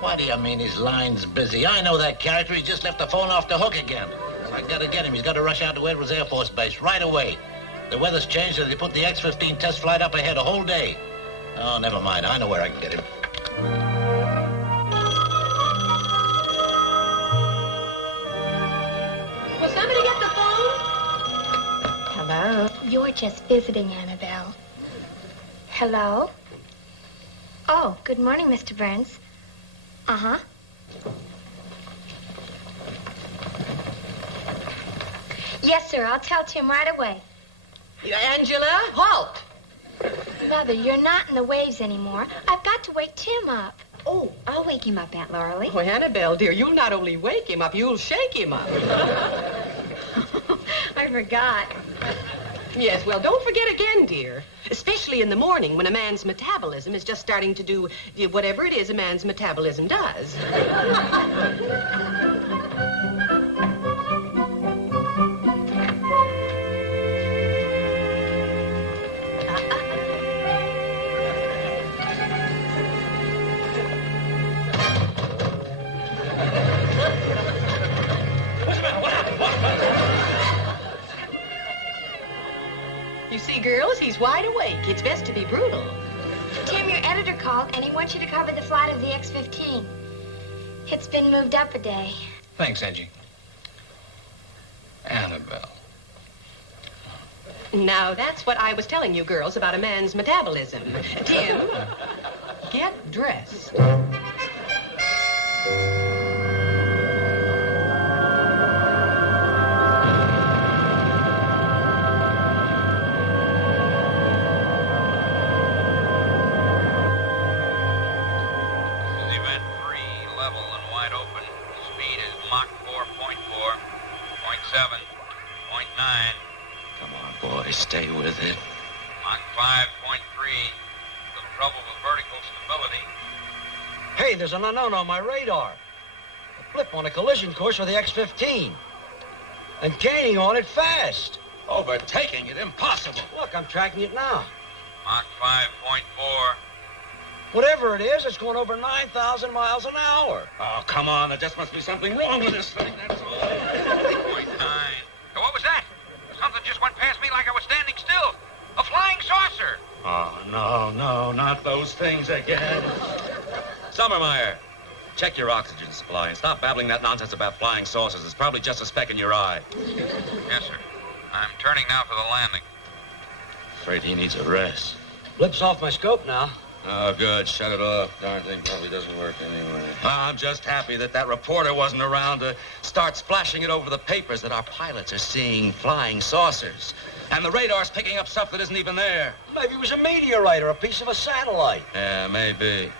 What do you mean his line's busy? I know that character. He just left the phone off the hook again. I gotta get him. He's got to rush out to Edwards Air Force Base right away. The weather's changed, so they put the X-15 test flight up ahead a whole day. Oh, never mind. I know where I can get him. Will somebody get the phone? Hello? You're just visiting, Annabelle. Hello? Oh, good morning, Mr. Burns. Uh-huh. Yes, sir. I'll tell Tim right away. Angela, halt. Mother, you're not in the waves anymore. I've got to wake Tim up. Oh, I'll wake him up, Aunt Laura Lee. Oh, Annabelle, dear, you'll not only wake him up, you'll shake him up. I forgot. Yes, well, don't forget again, dear. Especially in the morning when a man's metabolism is just starting to do whatever it is a man's metabolism does. You see, girls, he's wide awake. It's best to be brutal. Tim, your editor called, and he wants you to cover the flight of the X-15. It's been moved up a day. Thanks, Angie. Annabelle. Now, that's what I was telling you girls about a man's metabolism. Tim, get dressed. Stay with it. Mach 5.3. Little trouble with vertical stability. Hey, there's an unknown on my radar. A blip on a collision course with the X-15. And gaining on it fast. Overtaking it? Impossible. Look, I'm tracking it now. Mach 5.4. Whatever it is, it's going over 9,000 miles an hour. Oh, come on. There just must be something wrong with this thing, that's all. 3.9. Now, what was that? Something just went past me like I was standing still. A flying saucer. Oh, no, not those things again. Sommermeyer, check your oxygen supply and stop babbling that nonsense about flying saucers. It's probably just a speck in your eye. Yes, sir. I'm turning now for the landing. Afraid he needs a rest. Blip's off my scope now. Oh, good. Shut it off. Darn thing probably doesn't work anyway. I'm just happy that reporter wasn't around to start splashing it over the papers that our pilots are seeing flying saucers. And the radar's picking up stuff that isn't even there. Maybe it was a meteorite or a piece of a satellite. Yeah, maybe.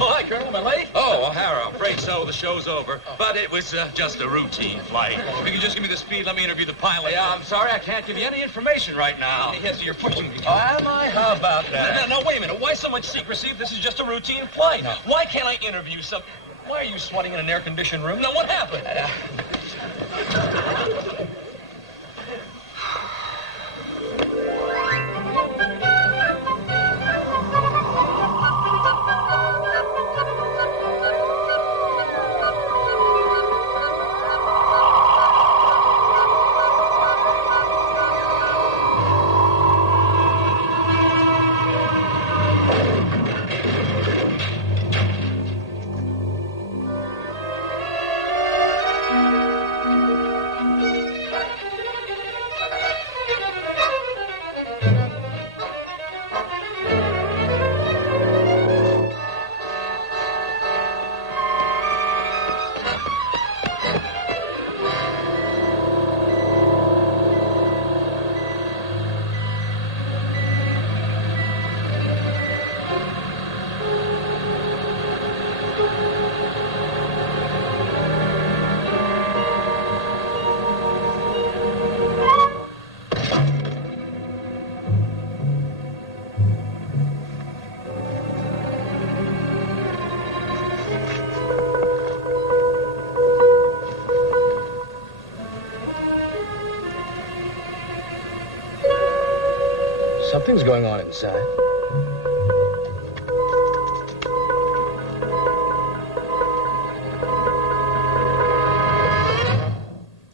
Oh, hi, Colonel. Am I late? Oh, O'Hara, I'm afraid so. The show's over. But it was just a routine flight. If you could just give me the speed, let me interview the pilot. Yeah, I'm sorry. I can't give you any information right now. Yes, so you're pushing me. Oh, am I? How about that? No, wait a minute. Why so much secrecy if this is just a routine flight? No. Why can't I interview some... Why are you sweating in an air-conditioned room? Now, what happened? Something's going on inside.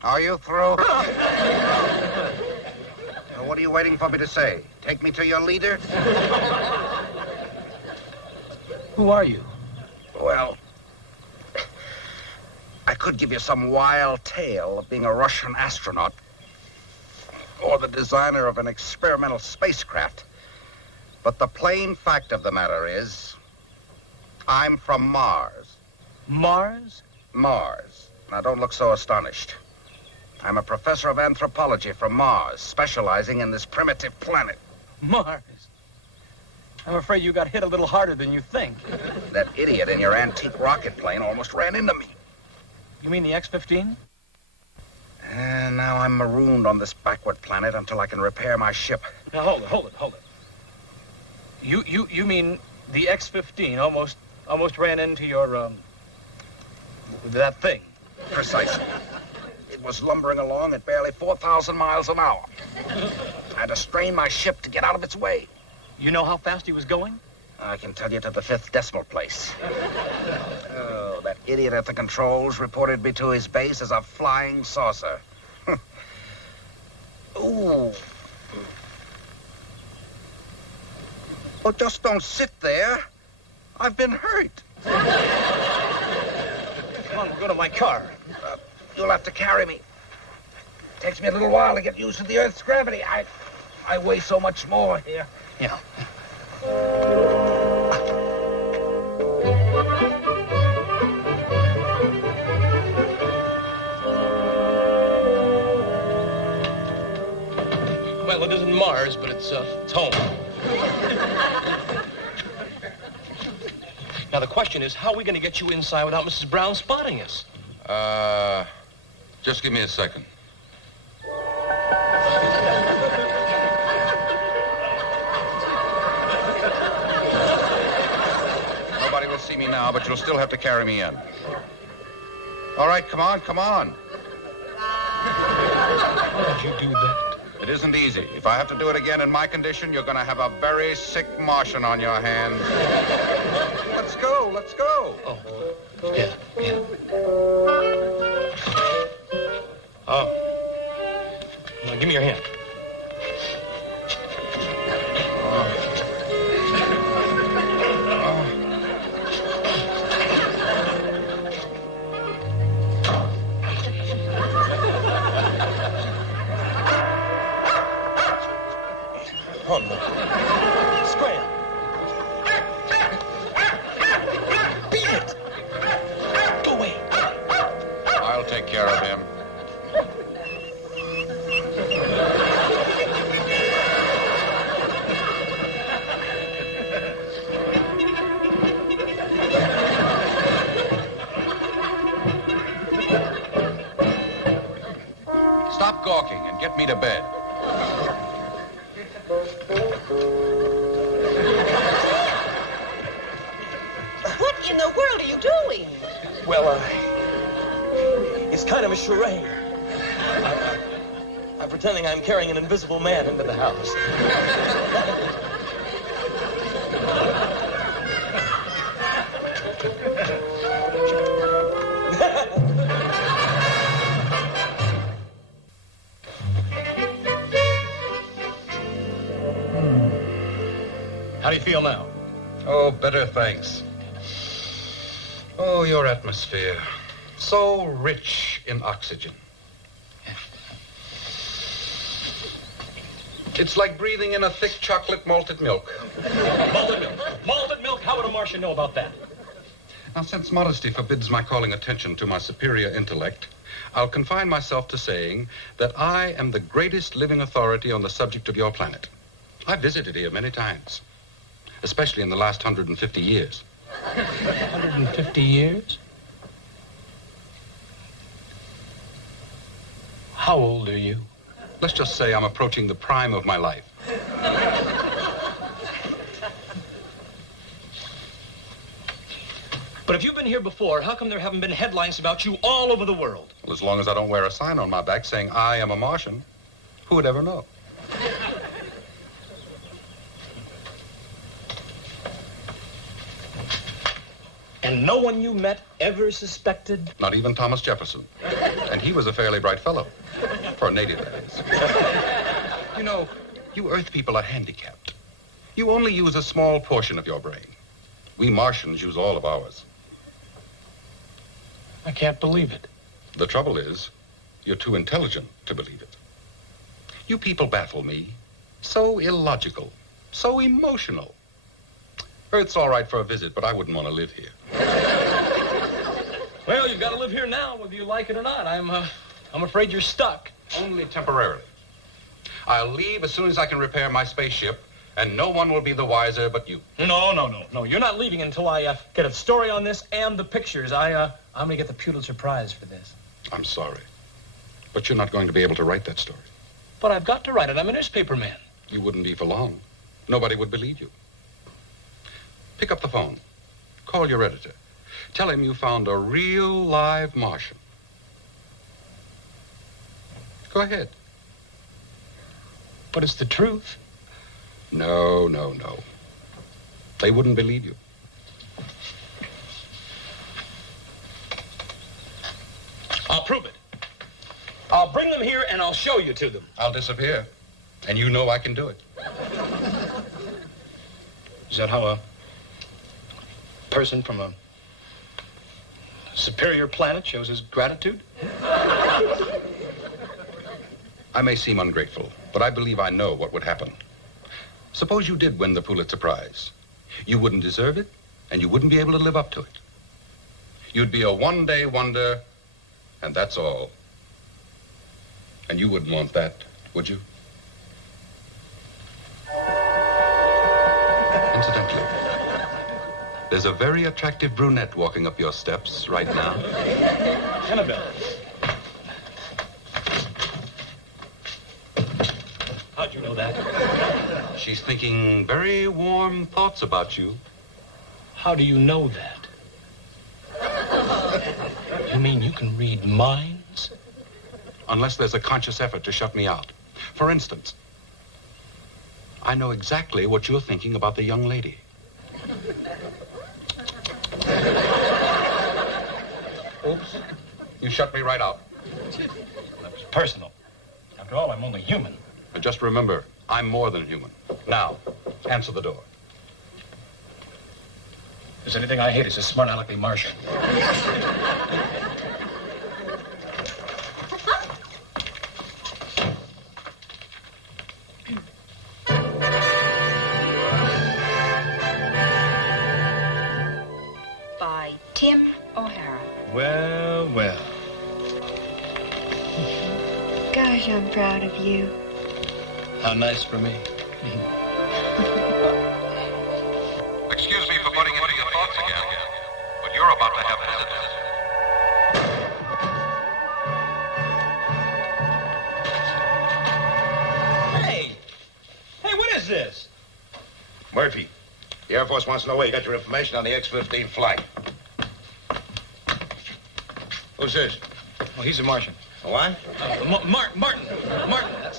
Are you through? Now, what are you waiting for me to say? Take me to your leader? Who are you? Well, I could give you some wild tale of being a Russian astronaut or the designer of an experimental spacecraft. But the plain fact of the matter is, I'm from Mars. Mars? Mars. Now, don't look so astonished. I'm a professor of anthropology from Mars, specializing in this primitive planet. Mars? I'm afraid you got hit a little harder than you think. That idiot in your antique rocket plane almost ran into me. You mean the X-15? And now I'm marooned on this backward planet until I can repair my ship. Now, hold it. You mean the X-15 almost ran into your, that thing? Precisely. It was lumbering along at barely 4,000 miles an hour. I had to strain my ship to get out of its way. You know how fast he was going? I can tell you to the 5th decimal place. Oh, that idiot at the controls reported me to his base as a flying saucer. Ooh. Well, just don't sit there. I've been hurt. Come on, we'll go to my car. You'll have to carry me. Takes me a little while to get used to the Earth's gravity. I weigh so much more here. Yeah. Well, it isn't Mars, but it's home. Now, the question is, how are we going to get you inside without Mrs. Brown spotting us? Just give me a second. Nobody will see me now, but you'll still have to carry me in. All right, come on. How did you do that? It isn't easy. If I have to do it again in my condition, you're going to have a very sick Martian on your hands. Let's go. Oh, yeah. Oh. Now, give me your hand. Oh, no. Scram. Beat it. Go away. I'll take care of him. Stop gawking and get me to bed. What in the world are you doing? Well, it's kind of a charade. I'm pretending I'm carrying an invisible man into the house. How do you feel now? Oh, better, thanks. Oh, your atmosphere. So rich in oxygen. It's like breathing in a thick chocolate malted milk. Malted milk. Malted milk? How would a Martian know about that? Now, since modesty forbids my calling attention to my superior intellect, I'll confine myself to saying that I am the greatest living authority on the subject of your planet. I've visited here many times, especially in the last 150 years. 150 years? How old are you? Let's just say I'm approaching the prime of my life. But if you've been here before, how come there haven't been headlines about you all over the world? Well, as long as I don't wear a sign on my back saying I am a Martian, who would ever know? And no one you met ever suspected? Not even Thomas Jefferson. And he was a fairly bright fellow. For a native, that is. You know, you Earth people are handicapped. You only use a small portion of your brain. We Martians use all of ours. I can't believe it. The trouble is, you're too intelligent to believe it. You people baffle me. So illogical. So emotional. Earth's all right for a visit, but I wouldn't want to live here. Well, you've got to live here now, whether you like it or not. I'm afraid you're stuck. Only temporarily. I'll leave as soon as I can repair my spaceship, and no one will be the wiser but you. No. You're not leaving until I get a story on this and the pictures. I'm going to get the Pulitzer Prize for this. I'm sorry, but you're not going to be able to write that story. But I've got to write it. I'm a newspaper man. You wouldn't be for long. Nobody would believe you. Pick up the phone. Call your editor. Tell him you found a real live Martian. Go ahead. But it's the truth. No. They wouldn't believe you. I'll prove it. I'll bring them here and I'll show you to them. I'll disappear. And you know I can do it. Is that how a person from a superior planet shows his gratitude? I may seem ungrateful, but I believe I know what would happen. Suppose you did win the Pulitzer Prize. You wouldn't deserve it, and you wouldn't be able to live up to it. You'd be a one-day wonder, and that's all. And you wouldn't want that, would you? Incidentally, there's a very attractive brunette walking up your steps right now. Annabelle. How'd you know that? She's thinking very warm thoughts about you. How do you know that? You mean you can read minds? Unless there's a conscious effort to shut me out. For instance, I know exactly what you're thinking about the young lady. Oops. You shut me right out. That was personal. After all, I'm only human. But just remember, I'm more than human. Now, answer the door. If there's anything I hate, it's a smart alecky Martian. By Tim O'Hara. Well. Gosh, I'm proud of you. How nice for me. Excuse me for butting into your thoughts again, but you're about to have visitors. Hey, what is this? Murphy, the Air Force wants to know where you got your information on the X-15 flight. Who's this? Well, he's a Martian. What? Martin.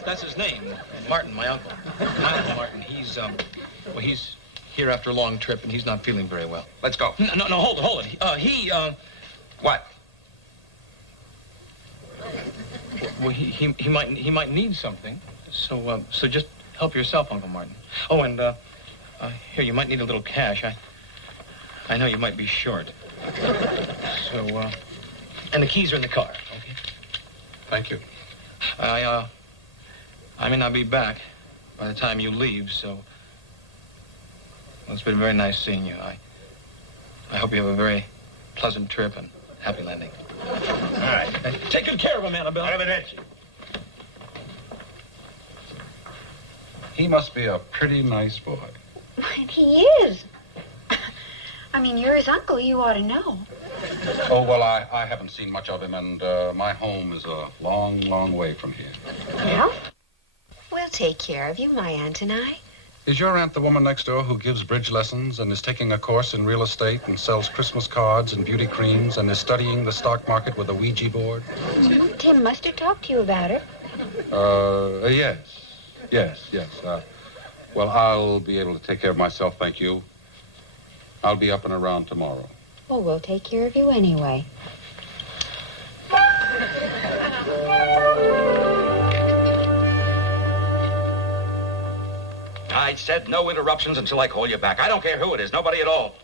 That's his name. Martin, my uncle. My Uncle Martin. He's here after a long trip, and he's not feeling very well. Let's go. No, hold it. What? Well, he might need something. So just help yourself, Uncle Martin. Oh, and here, you might need a little cash. I know you might be short. So, and the keys are in the car. Okay. Thank you. I may not be back by the time you leave, so... Well, it's been very nice seeing you. I hope you have a very pleasant trip and happy landing. All right. Take good care of him, Annabelle. Arrivederci. He must be a pretty nice boy. He is. I mean, you're his uncle. You ought to know. Oh, well, I haven't seen much of him, and my home is a long, long way from here. Well, we'll take care of you, my aunt and I. Is your aunt the woman next door who gives bridge lessons and is taking a course in real estate and sells Christmas cards and beauty creams and is studying the stock market with a Ouija board? Tim must have talked to you about her. Yes. Well, I'll be able to take care of myself, thank you. I'll be up and around tomorrow. Well, we'll take care of you anyway. I said no interruptions until I call you back. I don't care who it is, nobody at all.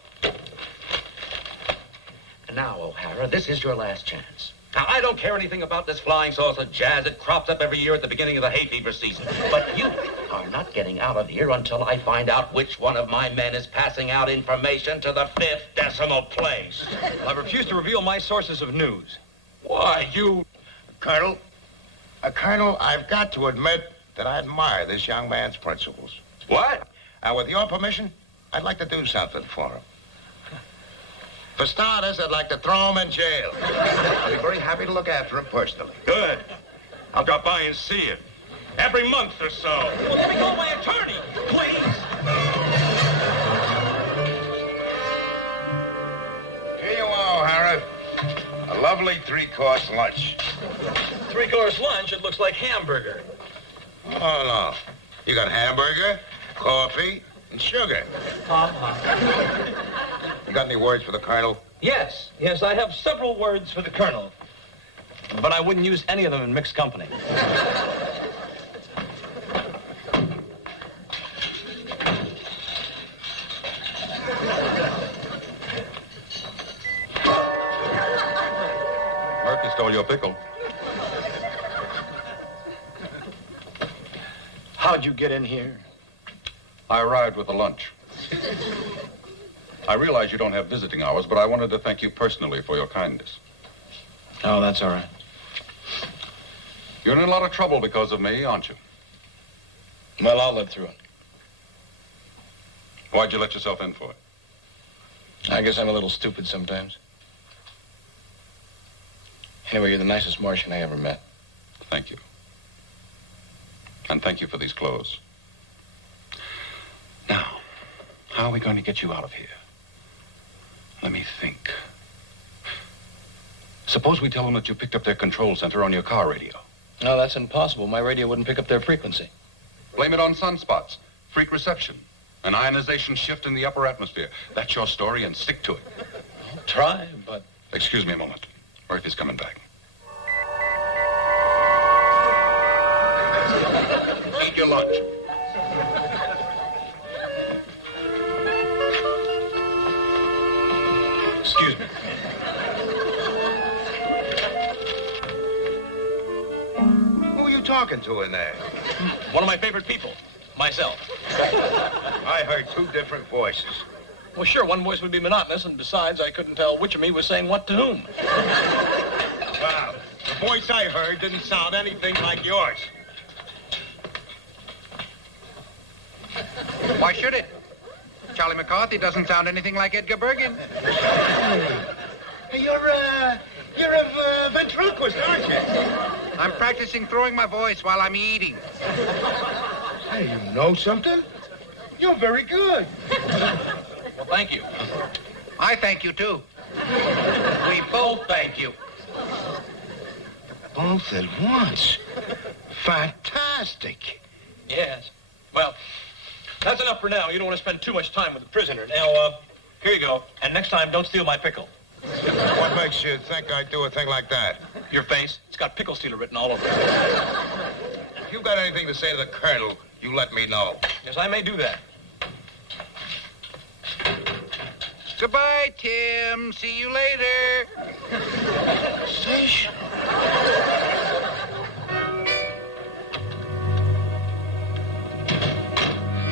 And now, O'Hara, this is your last chance. Now, I don't care anything about this flying saucer jazz. It crops up every year at the beginning of the hay fever season. But you are not getting out of here until I find out which one of my men is passing out information to the 5th decimal place. I refuse to reveal my sources of news. Why, you... Colonel, I've got to admit that I admire this young man's principles. What? With your permission, I'd like to do something for him. For starters, I'd like to throw him in jail. I'd be very happy to look after him personally. Good. I'll drop by and see you. Every month or so. Well, let me call my attorney, please. Here you are, O'Hara. A lovely three-course lunch. Three-course lunch, it looks like hamburger. Oh, no. You got hamburger, coffee, and sugar. You got any words for the Colonel? Yes, I have several words for the Colonel. But I wouldn't use any of them in mixed company. Murphy stole your pickle. How'd you get in here? I arrived with a lunch. I realize you don't have visiting hours, but I wanted to thank you personally for your kindness. Oh, that's all right. You're in a lot of trouble because of me, aren't you? Well, I'll live through it. Why'd you let yourself in for it? I guess I'm a little stupid sometimes. Anyway, you're the nicest Martian I ever met. Thank you. And thank you for these clothes. Now, how are we going to get you out of here? Let me think. Suppose we tell them that you picked up their control center on your car radio. No, that's impossible. My radio wouldn't pick up their frequency. Blame it on sunspots, freak reception, an ionization shift in the upper atmosphere. That's your story, and stick to it. I'll try, but... Excuse me a moment. Murphy's coming back. Eat your lunch. Excuse me. Who are you talking to in there? One of my favorite people. Myself. I heard two different voices. Well, sure, one voice would be monotonous, and besides, I couldn't tell which of me was saying what to whom. Wow. The voice I heard didn't sound anything like yours. Why should it? Charlie McCarthy doesn't sound anything like Edgar Bergen. You're a ventriloquist, aren't you? I'm practicing throwing my voice while I'm eating. Hey, you know something? You're very good. Well, thank you. I thank you, too. We both thank you. Both at once. Fantastic. Yes. Well, that's enough for now. You don't want to spend too much time with the prisoner. Now, here you go. And next time, don't steal my pickle. What makes you think I'd do a thing like that? Your face. It's got pickle stealer written all over it. If you've got anything to say to the Colonel, you let me know. Yes, I may do that. Goodbye, Tim. See you later. Sensational.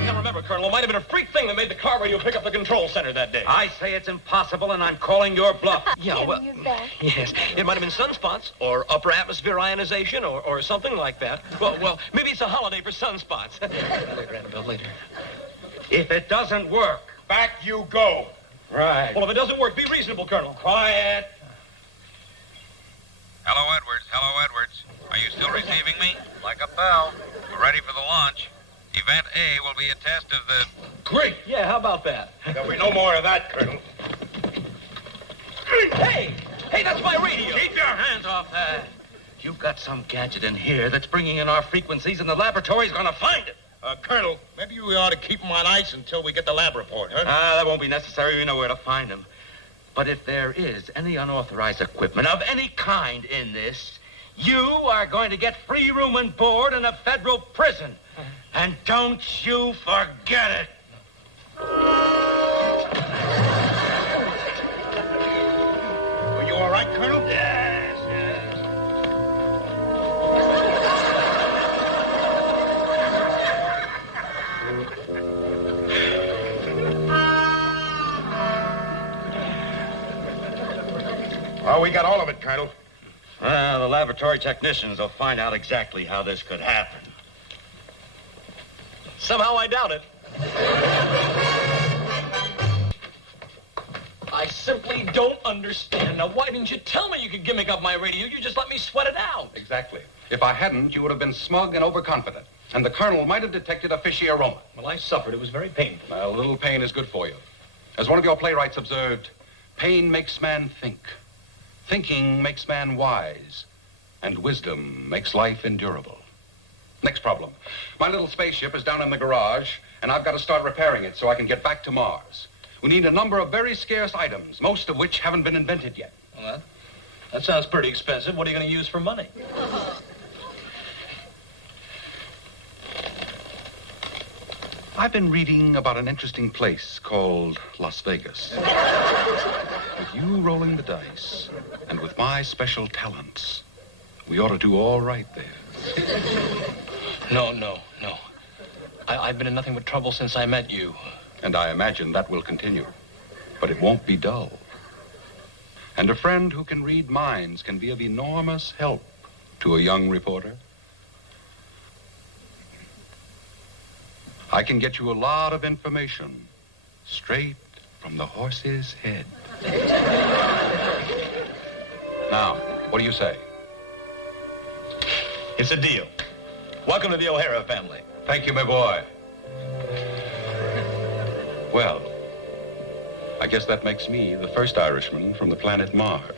Now remember, Colonel, it might have been a freak thing that made the car radio pick up the control center that day. I say it's impossible, and I'm calling your bluff. Yeah, well, You're back. yes, it might have been sunspots or upper atmosphere ionization or something like that. Well, maybe it's a holiday for sunspots. Later, Annabelle, later. If it doesn't work, Back you go. right. Well, if it doesn't work, be reasonable, Colonel. Quiet. Hello, Edwards. Hello, Edwards. Are you still receiving me? Like a bell. We're ready for the launch. Event A will be a test of the... Great. Yeah, how about that? There'll be no more of that, Colonel. Hey, that's my radio. Keep your hands off that. You've got some gadget in here that's bringing in our frequencies, and the laboratory's gonna find it. Colonel, maybe we ought to keep him on ice until we get the lab report, huh? That won't be necessary. We know where to find him. But if there is any unauthorized equipment of any kind in this, you are going to get free room and board in a federal prison. And don't you forget it. Are you all right, Colonel? Yes, yes. Oh, we got all of it, Colonel. Well, the laboratory technicians will find out exactly how this could happen. Somehow I doubt it. I simply don't understand. Now, why didn't you tell me you could gimmick up my radio? You just let me sweat it out. Exactly. If I hadn't, you would have been smug and overconfident. And the colonel might have detected a fishy aroma. Well, I suffered. It was very painful. Well, a little pain is good for you. As one of your playwrights observed, pain makes man think. Thinking makes man wise. And wisdom makes life endurable. Next problem. My little spaceship is down in the garage, and I've got to start repairing it so I can get back to Mars. We need a number of very scarce items, most of which haven't been invented yet. Well, that sounds pretty expensive. What are you going to use for money? I've been reading about an interesting place called Las Vegas. With you rolling the dice, and with my special talents, we ought to do all right there. No. I've been in nothing but trouble since I met you. And I imagine that will continue. But it won't be dull. And a friend who can read minds can be of enormous help to a young reporter. I can get you a lot of information straight from the horse's head. Now, what do you say? It's a deal. Welcome to the O'Hara family. Thank you, my boy. Well, I guess that makes me the first Irishman from the planet Mars.